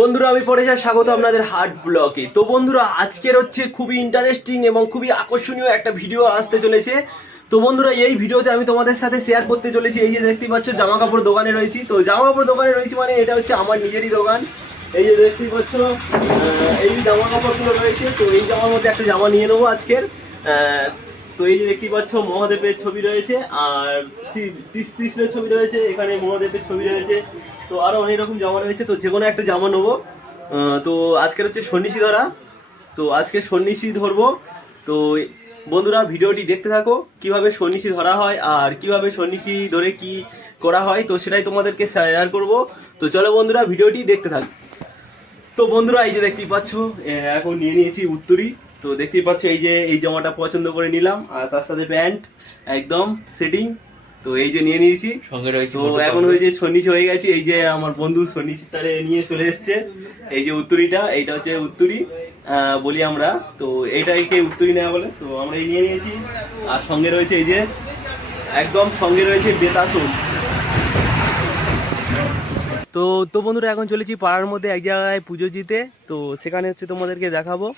বন্ধুরা আমি পড়েছি স্বাগত আপনাদের হার্ট ব্লকে। তো বন্ধুরা আজকের হচ্ছে খুবই ইন্টারেস্টিং এবং খুবই আকর্ষণীয় একটা ভিডিও আসতে চলেছে। তো বন্ধুরা এই ভিডিওতে আমি তোমাদের সাথে শেয়ার করতে চলেছি, এই যে দেখতে পাচ্ছ জামা কাপড় দোকানে রয়েছি। তো জামা কাপড় দোকানে রয়েছি মানে এটা হচ্ছে আমার নিজেরই দোকান। এই যে দেখতে পাচ্ছ এই জামা কাপড়গুলো রয়েছে। তো এই জামার মধ্যে একটা জামা নিয়ে নেবো আজকের। তো এই যে দেখতে পাচ্ছ মহাদেবের ছবি রয়েছে আর কৃষ্ণের ছবি রয়েছে, এখানে মহাদেবের ছবি রয়েছে। তো আরো অনেক রকম জামা রয়েছে, তো যে কোনো একটা জামা নেবো। তো আজকের হচ্ছে সন্ন্যাসী ধরা, তো আজকে সন্ন্যাসী ধরবো। তো বন্ধুরা ভিডিওটি দেখতে থাকো, কিভাবে সন্ন্যাসী ধরা হয় আর কিভাবে সন্ন্যাসী ধরে কি করা হয়, তো সেটাই তোমাদেরকে শেয়ার করব। তো চলো বন্ধুরা ভিডিওটি দেখতে থাকো। তো বন্ধুরা এই যে দেখতেই পাচ্ছ এখন নিয়ে নিয়েছি উত্তরী। তো দেখতেই পাচ্ছ এই যে এই জামাটা পছন্দ করে নিলাম আর তার সাথে প্যান্ট একদম সেটিং। তো এই যে নিয়ে নিয়েছি সঙ্গে রয়েছে। তো এখন হয়েছে সন্ন্যাসী হয়ে গেছি। এই যে আমার বন্ধু সন্ন্যাসী তারে নিয়ে চলে এসছে। এই যে উত্তরীটা, এইটা হচ্ছে উত্তরী বলি আমরা। তো এইটাকে উত্তরী নেওয়া বলে, তো আমরা এই নিয়ে নিয়েছি। আর সঙ্গে রয়েছে এই যে একদম সঙ্গে রয়েছে বেতাসন। তো তো বন্ধুরা এখন চলেছি পাড়ার মধ্যে এক জায়গায় পুজো দিতে, তো সেখানে হচ্ছে তোমাদেরকে দেখাবো।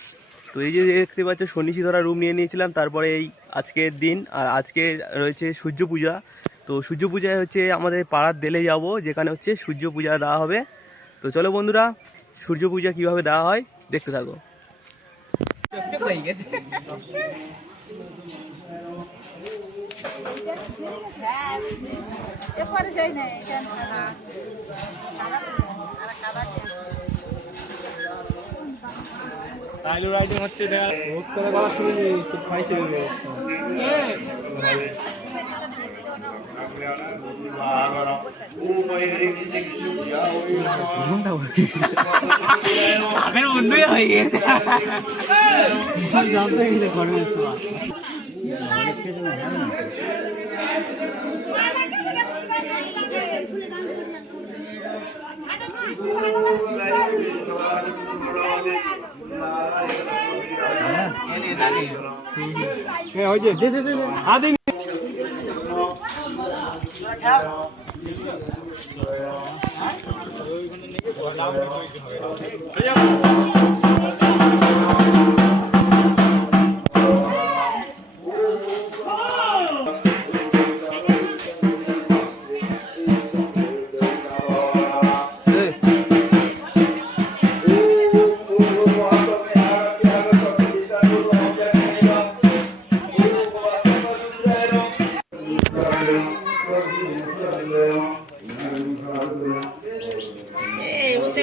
তো এই যে দেখতে পাচ্ছ সন্ন্যাসী ধরা রুম নিয়ে নিয়েছিলাম, তারপরে এই আজকের দিন আর আজকে রয়েছে সূর্য পূজা। তো সূর্য পূজায় হচ্ছে আমাদের পাড়ার দেলে যাব, যেখানে হচ্ছে সূর্য পূজা দেওয়া হবে। তো চলো বন্ধুরা সূর্য পূজা কীভাবে দেওয়া হয় দেখতে থাকো। টাইলো রাইডিং হচ্ছে দেখা উত্তরে গলা শুনে একটু খাই ছেড়ে সাপের বন্ধুই হয়ে গেছে জানতে গেলে ঘরে ওই যে দে দে দে হাতে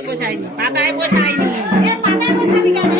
বসাইনি পাতায় বসাইনি পাতায় বসাবি কেন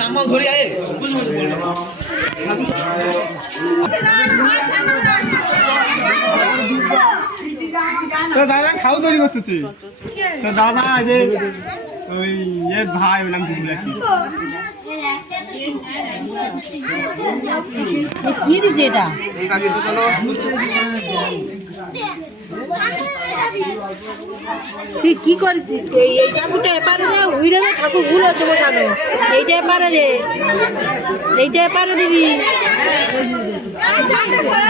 নাম ধরে আয় তো দাদা খাও তৈরি করতেছি। তো দাদা যে ওই ভাই নাম কি বলেছি কি দিছে এটা তুই কি করছিস? এই ঠাকুরটা এপারে না উইরে না ঠাকুর ভুল হচ্ছে বোঝানো। এইটা এপারে রে, এইটা এপারে দিবি।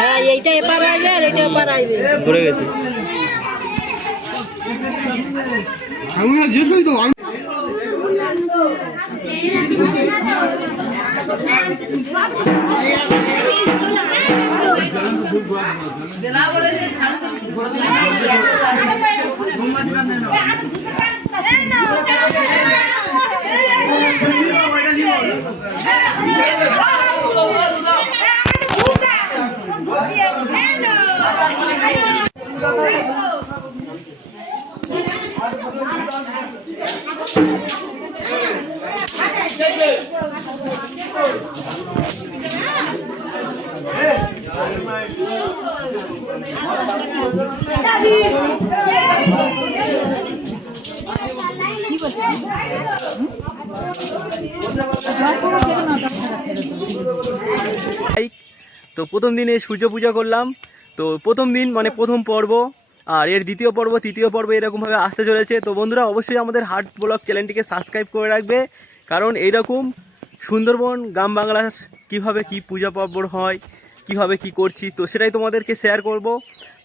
হ্যাঁ এইটা এপারে আসবে আর এইটা পড়ে গেছে। আমি জিজ্ঞেস করি তো তো প্রথম দিনে সূর্য পূজা করলাম। তো প্রথম দিন মানে প্রথম পর্ব, আর এর দ্বিতীয় পর্ব তৃতীয় পর্ব এরকমভাবে আসতে চলেছে। তো বন্ধুরা অবশ্যই আমাদের হার্ট ব্লগ চ্যানেলটিকে সাবস্ক্রাইব করে রাখবে, কারণ এইরকম সুন্দরবন গ্রাম বাংলার কিভাবে কি পূজা পার্বণ হয়, কিভাবে কি করছি, তো সেটাই তোমাদেরকে শেয়ার করব।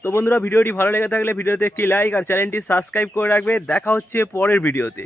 তো বন্ধুরা ভিডিওটি ভালো লেগে থাকলে ভিডিওতে একটি লাইক আর চ্যানেলটি সাবস্ক্রাইব করে রাখবে। দেখা হচ্ছে পরের ভিডিওতে।